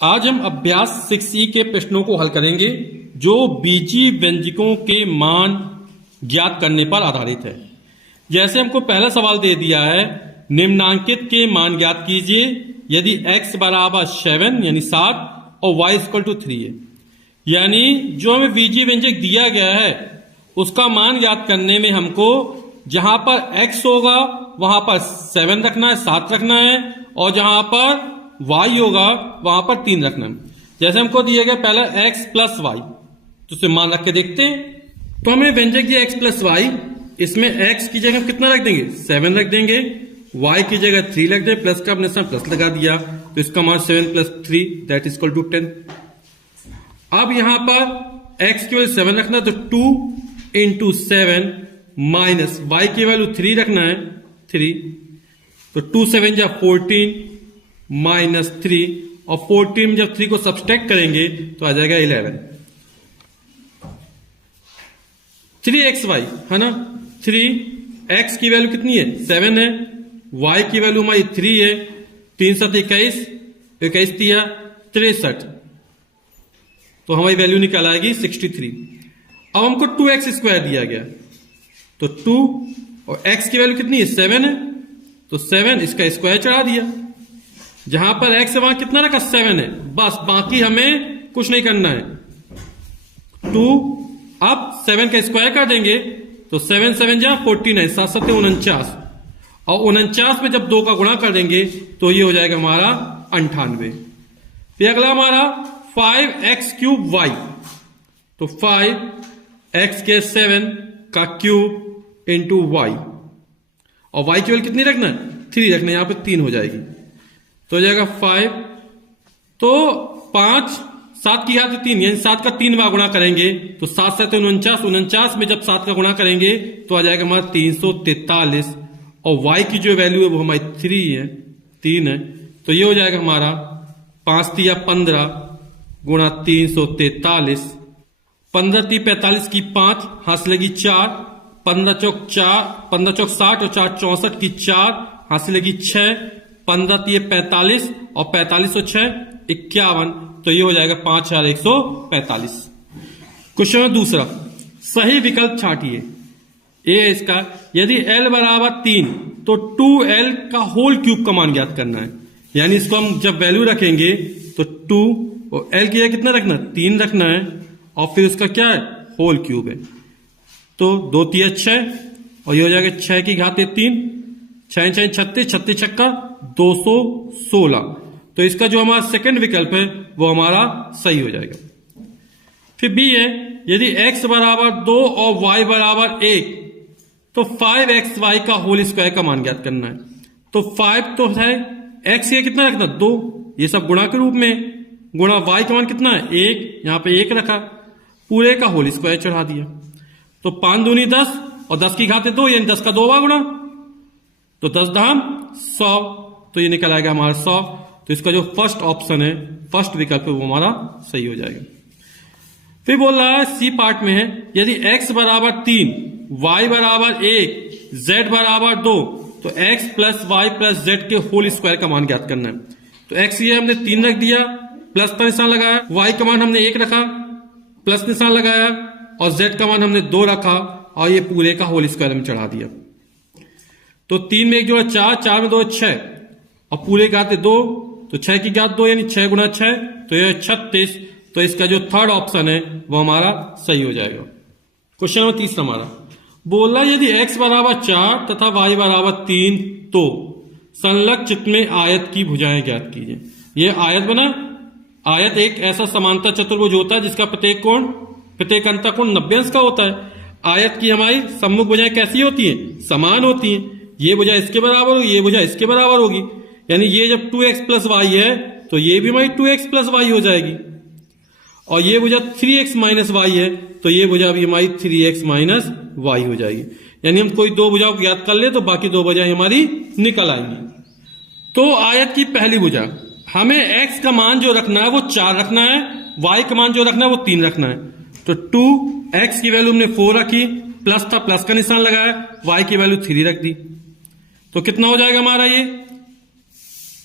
आज हम अभ्यास 6E के प्रश्नों को हल करेंगे जो बीजीय व्यंजकों के मान ज्ञात करने पर आधारित है। जैसे हमको पहला सवाल दे दिया है, निम्नांकित के मान ज्ञात कीजिए यदि x बराबर 7 यानी 7 और y इक्वल टू 3 है। यानी जो हमें बीजीय व्यंजक दिया गया है उसका मान ज्ञात करने में हमको जहां पर x होगा वहां पर 7 रखना है, 7 रखना है, और जहां पर y होगा वहां पर 3 रखना है। जैसे हमको दिया गया पहला x प्लस वाई, तो उसे मान रख के देखते हैं। तो हमें व्यंजक दिया x प्लस वाई, इसमें x की जगह कितना रख देंगे, 7 रख देंगे, y की जगह 3 रख देंगे, प्लस का अपने साथ प्लस लगा दिया, तो इसका मान 7 plus 3 that is equal to 10। अब यहां पर x की वैल्यू 7 रखना है, तो 2 इंटू 7 माइनस y की वैल्यू 3 रखना है, 3, तो 2 7 जा 14 माइनस 3, और 14 में जब 3 को सब्सट्रैक्ट करेंगे तो आ जाएगा 11। 3xy है ना, 3x की वैल्यू कितनी है, 7 है, y की वैल्यू हमारी 3 है, 3 7 21, 21 दिया 63, तो हमारी वैल्यू निकल आएगी 63। अब हमको 2x स्क्वायर दिया गया, तो 2 और x की वैल्यू कितनी है, 7 है, तो 7 इसका स्क्वायर चढ़ा दिया। जहां पर x है वहां कितना रखा, 7 है, बस बाकी हमें कुछ नहीं करना है। 2 अब 7 का स्क्वायर कर देंगे तो 7 7 जा 49, 7 7 49, और 49 में जब 2 का गुणा कर देंगे तो ये हो जाएगा हमारा 98। फिर अगला हमारा 5x क्यूब y, तो 5x के 7 का क्यूब इंटू y, और y की वैल्यू कितनी रखना है, 3 रखना है, यहां पे 3 हो जाएगी, तो हो जाएगा 5, तो 5 7 की घात 3 यानी 7 का 3 बार गुणा करेंगे तो 7 7 49, 49 में जब 7 का गुणा करेंगे तो आ जाएगा हमारा 343, और y की जो वैल्यू है वो हमारी 3 है, तो ये हो जाएगा हमारा 5 3 15 गुणा 343, 15 3 45 की 5 हाथ से लगी 4, 15 चौक 4, 15 चौक 60 और 4 64 की 4 हाथ से लगी 6, 15 3 45 और 45 और 6 51, तो ये हो जाएगा 5145। क्वेश्चन में दूसरा, सही विकल्प छांटिए। ए इसका, यदि l बराबर 3 तो 2l का होल क्यूब का मान ज्ञात करना है। यानी इसको हम जब वैल्यू रखेंगे तो 2 और l की जगह कितना रखना, 3 रखना है, और फिर उसका क्या है, होल क्यूब है, तो 2 3 6, और ये हो जाएगा 6 की घात 3, 6 6 36, 36 छक्का 216, तो इसका जो हमारा सेकंड विकल्प है वो हमारा सही हो जाएगा। फिर बी है, यदि x बराबर 2 और y बराबर 1 तो 5xy का होल स्क्वायर का मान ज्ञात करना है। तो 5 तो है, x ये कितना रखना, 2, ये सब गुणा के रूप में, गुणा y का मान कितना है 1, यहां पे 1 रखा, पूरे का होल स्क्वायर चढ़ा दिया, तो 5 दूनी 10 और 10 की घात 2 यानी 10 का 2 बार गुणा, तो 10 दाम 100, तो ये निकल आएगा हमारा 100। तो इसका जो फर्स्ट ऑप्शन है, फर्स्ट विकल्प है वो हमारा सही हो जाएगा। फिर बोल रहा है सी पार्ट में है, यदि x बराबर 3 y बराबर 1 z बराबर 2 तो x plus Y plus z के होल स्क्वायर का मान ज्ञात करना है। तो x ये हमने 3 रख दिया, प्लस का निशान लगाया, y का मान हमने 1 रखा, प्लस निशान लगाया, और z का मान हमने 2 रखा, और ये पूरे का होल स्क्वायर में चढ़ा दिया। तो 3 में 1 जोड़ा 4, 4 में 2 6, और पूरे घात 2, तो 6 की घात 2 यानी 6 गुणा 6, तो यह 36, तो इसका जो थर्ड ऑप्शन है वो हमारा सही हो जाएगा। क्वेश्चन नंबर तीसरा हमारा बोला, यदि x बराबर 4 तथा y बराबर 3 तो संलग्न चित्र में आयत की भुजाएं ज्ञात कीजिए। ये आयत बना, आयत एक ऐसा समांतर चतुर्भुज होता है जिसका प्रत्येक अंतःकोण 90 अंश का होता है। आयत की हमारी सम्मुख भुजाएं कैसी होती हैं, समान होती हैं, ये भुजा इसके बराबर होगी, ये भुजा इसके बराबर होगी, यानी ये जब 2x प्लस वाई है तो ये भी हमारी 2x प्लस वाई हो जाएगी, और ये भुजा 3x माइनस वाई है तो ये भुजा भी हमारी 3x माइनस वाई हो जाएगी। यानी हम कोई दो भुजाओं को ज्ञात कर ले तो बाकी दो भुजाएं हमारी निकल आएंगी। तो आयत की पहली भुजा, हमें x का मान जो रखना है वो 4 रखना है, y का मान जो रखना है वो 3 रखना है। तो 2x की वैल्यू हमने 4 रखी, प्लस था प्लस का निशान लगाया, y की वैल्यू 3 रख दी, तो कितना हो जाएगा हमारा ये,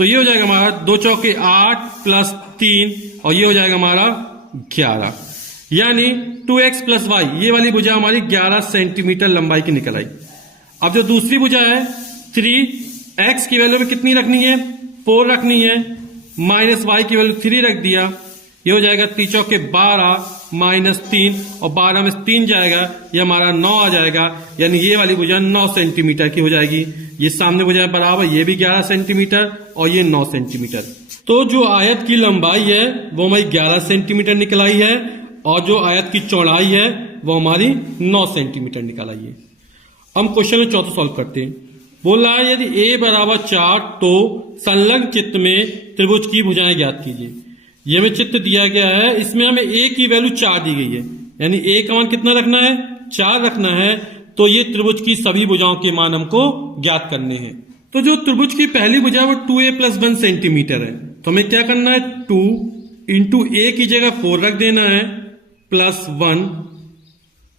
तो ये हो जाएगा हमारा 2 चौके 8 प्लस 3 और ये हो जाएगा हमारा 11, यानी 2x प्लस वाई, ये वाली भुजा हमारी 11 सेंटीमीटर लंबाई की निकल आई। अब जो दूसरी भुजा है 3x की वैल्यू में कितनी रखनी है, 4 रखनी है, माइनस वाई की वैल्यू 3 रख दिया, ये हो जाएगा 3 चौके 12 माइनस 3 और 12 में 3 जाएगा, ये हमारा 9 आ जाएगा, यानी ये वाली भुजा 9 सेंटीमीटर की हो जाएगी। ये सामने भुजा बराबर, ये भी 11 सेंटीमीटर और ये 9 सेंटीमीटर। तो जो आयत की लंबाई है वो हमारी 11 सेंटीमीटर निकल आई है और जो आयत की चौड़ाई है वो हमारी 9 सेंटीमीटर निकल आई है। हम क्वेश्चन में चौथा सॉल्व करते हैं। बोल रहा है यदि a बराबर 4 तो संलग्न चित्र में त्रिभुज की भुजाएं ज्ञात कीजिए। ये हमें चित्र दिया गया है, इसमें हमें a की वैल्यू 4 दी गई है, यानी a का मान कितना रखना है, 4 रखना है। तो ये त्रिभुज की सभी भुजाओं के मान हमको ज्ञात करने हैं। तो जो त्रिभुज की पहली भुजा वो 2a प्लस 1 सेंटीमीटर है, तो हमें क्या करना है, 2 इंटू a की जगह 4 रख देना है प्लस 1,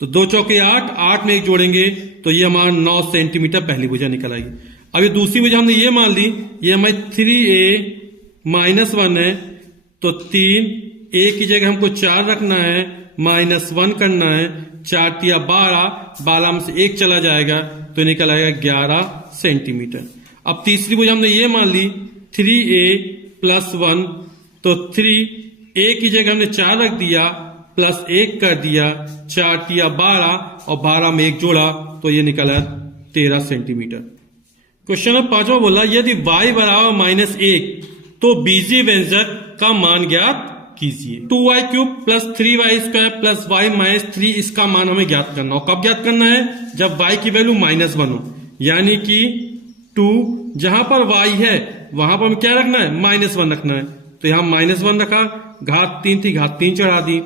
तो 2 चौके 8, 8 में 1 जोड़ेंगे तो ये हमारा 9 सेंटीमीटर पहली भुजा निकल आएगी। अब ये दूसरी भुजा हमने ये मान ली, ये हमारी 3a माइनस 1 है, तो 3a की जगह हमको 4 रखना है, माइनस 1 करना है, 4 तिया 12, 12 में से 1 चला जाएगा तो निकल आएगा 11 सेंटीमीटर। अब तीसरी भुजा हमने ये मान ली 3a प्लस 1, तो 3a की जगह हमने 4 रख दिया प्लस 1 कर दिया, 4 तिया 12 और 12 में 1 जोड़ा तो ये निकला 13 सेंटीमीटर। क्वेश्चन नंबर 5वां बोला यदि y बराबर माइनस 1 तो बीजीय व्यंजक का मान ज्ञात कीजिए। 2y cube plus 3y square plus y minus 3, इसका मान हमें ज्ञात करना हो। कब ज्ञात करना है, जब y की वैल्यू -1 हो, यानी कि 2 जहां पर y है वहां पर हमें क्या रखना है, -1 रखना है। तो यहां -1 रखा, घात 3 थी, घात 3 चढ़ा दी,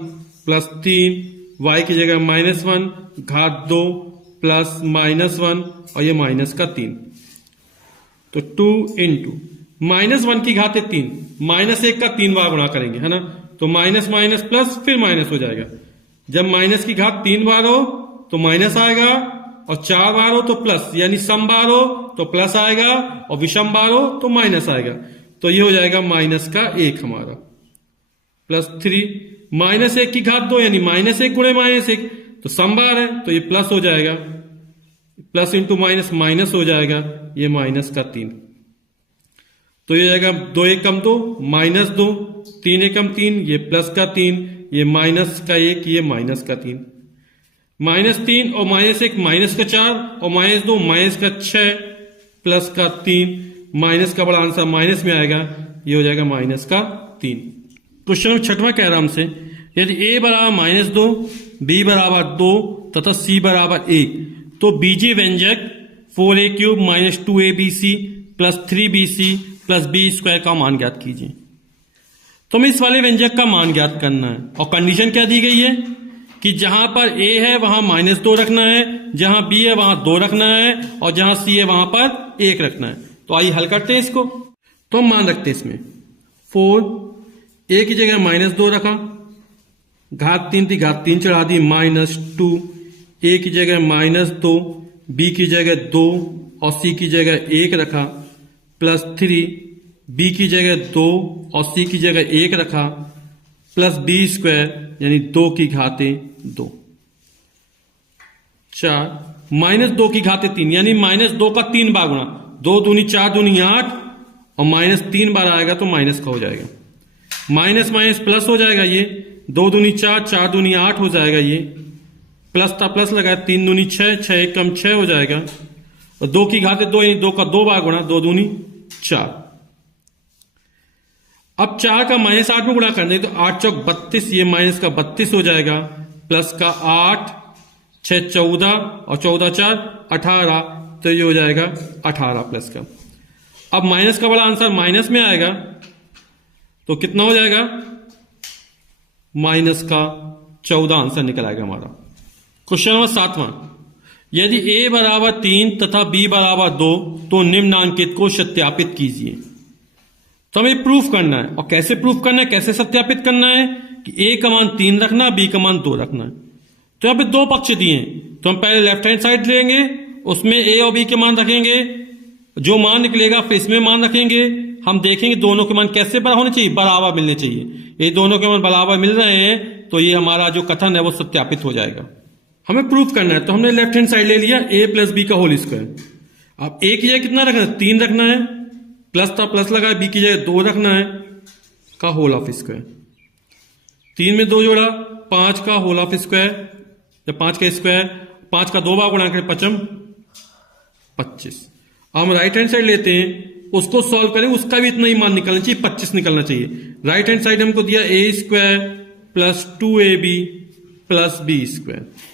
प्लस 3, y की जगह -1, घात 2 प्लस -1 और ये माइनस का 3, तो 2 इंटू -1 की घात 3, -1 का 3 बार गुणा करेंगे, है ना, तो माइनस माइनस प्लस फिर माइनस हो जाएगा। जब माइनस की घात 3 बार हो तो माइनस आएगा और 4 बार हो तो प्लस, यानी सम बार हो तो प्लस आएगा और विषम बार हो तो माइनस आएगा। तो ये हो जाएगा माइनस का 1 हमारा, प्लस 3, -1 की घात 2 यानी -1 गुणे -1, तो सम बार है तो ये प्लस हो जाएगा, प्लस इंटू माइनस माइनस हो जाएगा, ये माइनस का 3, तो ये जाएगा 2 एकम 2 -2, 3 एकम 3, ये प्लस का 3, ये माइनस का 1, ये माइनस का 3, -3 और -1 माइनस का 4 और -2 माइनस का 6 प्लस का 3, माइनस का बड़ा आंसर माइनस में आएगा, ये हो जाएगा माइनस का 3। क्वेश्चन 6वां कह रहा हमसे यदि a बराबर -2, b बराबर 2 तथा c बराबर 1 तो बीजीय व्यंजक 4a cube minus 2abc plus 3bc plus b square का मान ज्ञात कीजिए। तो हमें इस वाले व्यंजक का मान ज्ञात करना है और कंडीशन क्या दी गई है कि जहां पर a है वहां -2 रखना है, जहां b है वहां 2 रखना है और जहां c है वहां पर 1 रखना है। तो आइए हल करते हैं इसको। तो हम मान रखते हैं इसमें 4, a की जगह -2 रखा, घात 3 थी, घात 3 चढ़ा दी, -2, a की जगह -2, b की जगह 2 और c की जगह 1 रखा, प्लस 3, b की जगह 2 और c की जगह 1 रखा, प्लस b स्क्वायर यानी 2 की घाते 2, 4, -2 की घाते 3 यानी -2 का 3 बार गुणा, 2 दूनी 4 दूनी 8 और -3 बार आएगा तो माइनस का हो जाएगा, माइनस माइनस प्लस हो जाएगा, ये 2 दूनी 4, 4 दूनी 8 हो जाएगा, ये प्लस था प्लस लगाया, 3 दूनी 6, 6 एकम 6 हो जाएगा और 2 की घाते 2 यानी 2 का 2 बार गुणा, 2 दूनी 4। अब 4 का -8 में गुणा करने तो 8 चौक 32, ये माइनस का 32 हो जाएगा, प्लस का 8, 6 14 और 14 4 18, तो ये हो जाएगा 18 प्लस का। अब माइनस का बड़ा आंसर माइनस में आएगा तो कितना हो जाएगा, माइनस का 14 आंसर निकल आएगा हमारा। क्वेश्चन नंबर 7वां यदि a बराबर 3 तथा b बराबर 2 तो निम्नांकित को सत्यापित कीजिए। तो हमें प्रूफ करना है और कैसे प्रूफ करना है, कैसे सत्यापित करना है कि a का मान 3 रखना, b का मान 2 रखना है। तो यहां पे 2 पक्ष दिए हैं तो हम पहले लेफ्ट हैंड साइड लेंगे, उसमें a और b के मान रखेंगे, जो मान निकलेगा फिर इसमें मान रखेंगे हम देखेंगे दोनों के मान कैसे बराबर होने चाहिए, बराबर मिलने चाहिए। ये दोनों के मान बराबर मिल रहे हैं तो ये हमारा जो कथन है वो सत्यापित हो जाएगा। हमें प्रूफ करना है तो हमने लेफ्ट हैंड साइड ले लिया a प्लस बी का होल स्क्वायर। अब a की जगह कितना रखना है, 3 रखना है, प्लस था प्लस लगा, b की जगह 2 रखना है का होल ऑफ स्क्वायर। 3 में 2 जोड़ा 5 का होल ऑफ स्क्वायर या 5 का स्क्वायर, 5 का 2 बार गुणा करें 5 25। अब हम राइट हैंड साइड लेते हैं, उसको सॉल्व करें, उसका भी इतना ही मान निकलना चाहिए, 25 निकलना चाहिए। राइट हैंड साइड हमको दिया a square plus 2ab plus b square.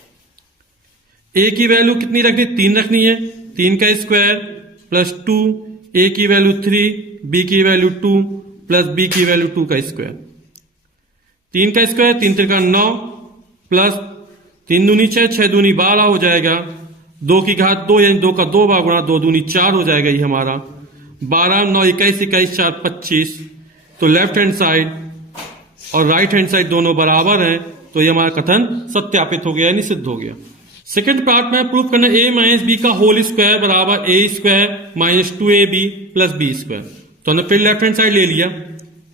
a की वैल्यू कितनी रखनी, 3 रखनी है, 3 का स्क्वायर प्लस 2, a की वैल्यू 3, b की वैल्यू 2 प्लस b की वैल्यू 2 का स्क्वायर। 3 का स्क्वायर 3 त्रिका 9 प्लस 3 दूनी 6, 6 दूनी 12 हो जाएगा, 2 की घात 2 यानी 2 का 2 बार गुणा 2 दूनी 4 हो जाएगा ये हमारा। 12 9 21 21 4 25। तो लेफ्ट हैंड साइड और राइट हैंड साइड दोनों बराबर हैं तो ये हमारा कथन सत्यापित हो गया यानी सिद्ध हो गया। सेकंड पार्ट में प्रूफ करना a माइनस बी का होल स्क्वायर बराबर a square minus 2ab plus b square. तो हमने फिर लेफ्ट हैंड साइड ले लिया,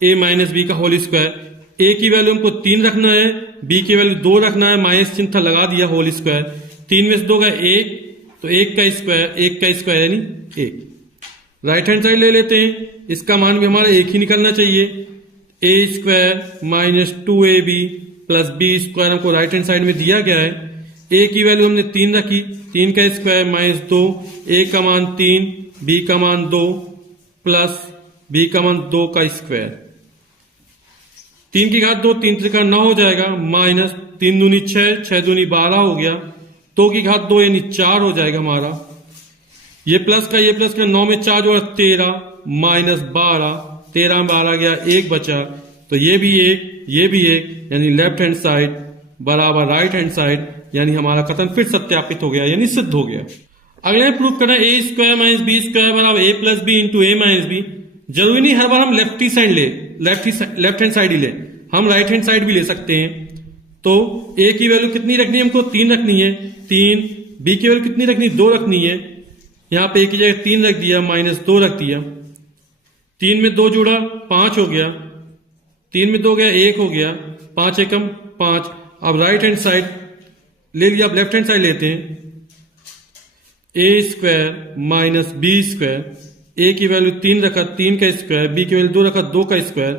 a माइनस बी का होल स्क्वायर। a की वैल्यू हमको 3 रखना है, b की वैल्यू 2 रखना है, माइनस चिन्ह था लगा दिया, होल स्क्वायर। 3 में से 2 का 1 तो 1 का स्क्वायर यानी 1। राइट हैंड साइड ले लेते हैं, इसका मान भी हमारा 1 ही निकलना चाहिए। a square minus 2ab plus b square हमको राइट हैंड साइड में दिया गया है। a की वैल्यू हमने 3 रखी, 3 का स्क्वायर माइनस 2, a का मान 3, b का मान 2 प्लस b का मान 2 का स्क्वायर। 3 की घात 2 3 त्रिका 9 हो जाएगा, माइनस 3 दूनी 6, 6 दूनी 12 हो गया, 2 की घात 2 यानी 4 हो जाएगा हमारा। ये प्लस का 9 में 4 जोड़ा 13 माइनस 12, 13 में 12 गया, 1 बचा, तो ये भी 1 ये भी 1 यानी लेफ्ट हैंड साइड बराबर राइट हैंड साइड, यानी हमारा कथन फिर सत्यापित हो गया यानी सिद्ध हो गया। अगले प्रूफ करना a square minus B square बराबर a plus B into A minus B. जरूरी नहीं हर बार हम लेफ्ट हैंड साइड ही ले, हम राइट हैंड साइड भी ले सकते हैं। तो a की वैल्यू कितनी रखनी है हमको, 3 रखनी है, 3, b की वैल्यू कितनी रखनी है, 2 रखनी है। यहां पे a की जगह 3 रख दिया, माइनस 2 रख दिया। 3 में 2 जोड़ा 5 हो गया, 3 में 2 गया 1 हो गया, 5 एकम 5। अब राइट हैंड साइड ले लिया, अब लेफ्ट हैंड साइड लेते हैं, a square minus B square. a की वैल्यू 3 रखा, 3 का स्क्वायर, b की वैल्यू 2 रखा, 2 का स्क्वायर।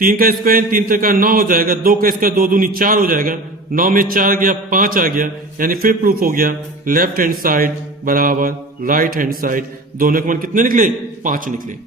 3 का स्क्वायर 3 त्रिका 9 हो जाएगा, 2 का स्क्वायर 2 दूनी 4 हो जाएगा, 9 में 4 गया 5 आ गया, यानी फिर प्रूफ हो गया लेफ्ट हैंड साइड बराबर राइट हैंड साइड। दोनों के मान कितने निकले, 5 निकले।